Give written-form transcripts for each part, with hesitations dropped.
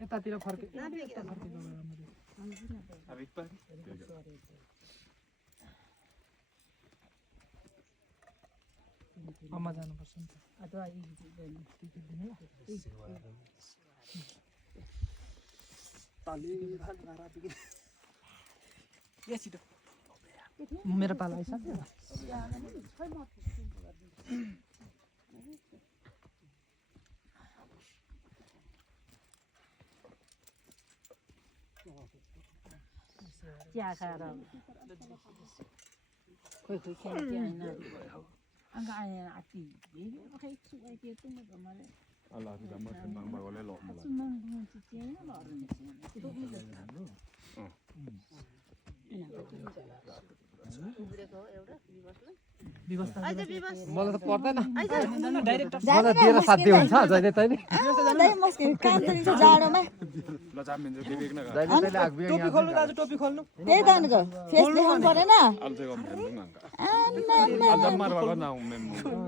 यतातिर फर्के अम्मा जानुपर्छ नि त मेरो पाला आइसक्यो चिया खाएर खोइ खोइ खाइदिएन ang kaya ati okay suai dia tu macam Allah tidak makan bang bang oleh lok malah. Cuma dengan cuci ni lah orang ni. Itu bila tu. मलाई त पर्दैन मलाई दिएर साध्य हुन्छ जहिले तैले जाडोमा ल जामिन जो देखेको न जहिले तैले आग्बी टोपी खोल्नु दाजु टोपी खोल्नु त्यही त नि त फेस देखाउनु परेन अल चाहिँ गम हेर्नु न अल जम्मार वाला ना मेम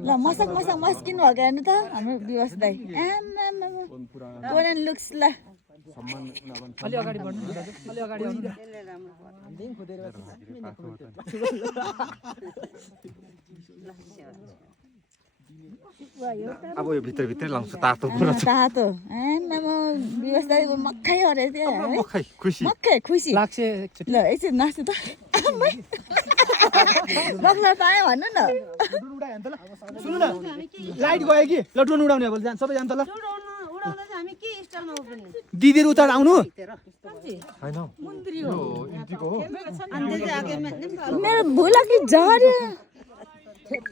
ल मसक मसक मस्किनु भएको हेर्नु त हाम्रो दिवस दाइ कोरियन लुक्स ल सम्मान नभन अलि अगाडि बढ्नु अलि अगाडि आउनु अब यो भित्र भित्र लाउँछ तातो कुरा तातो आमामा दिवस दाइ मक्खै अरे त्यो मक्खै खुसी मक्खै खुसी लाग्छ ल एकछिन नाच्नु त लग्न पाएँ भन्नु न सुन्नु न लाइट गयो कि ल ड्रोन उडाउने अब जान सबै जान त ल उडाउँदा चाहिँ हामी के स्टाइलमा उफ्रिने दिदीहरु उता आउनु हैन मन्त्री हो यो इन्टीको हो अनि त्यो चाहिँ आगे मेरो भुला कि झर्यो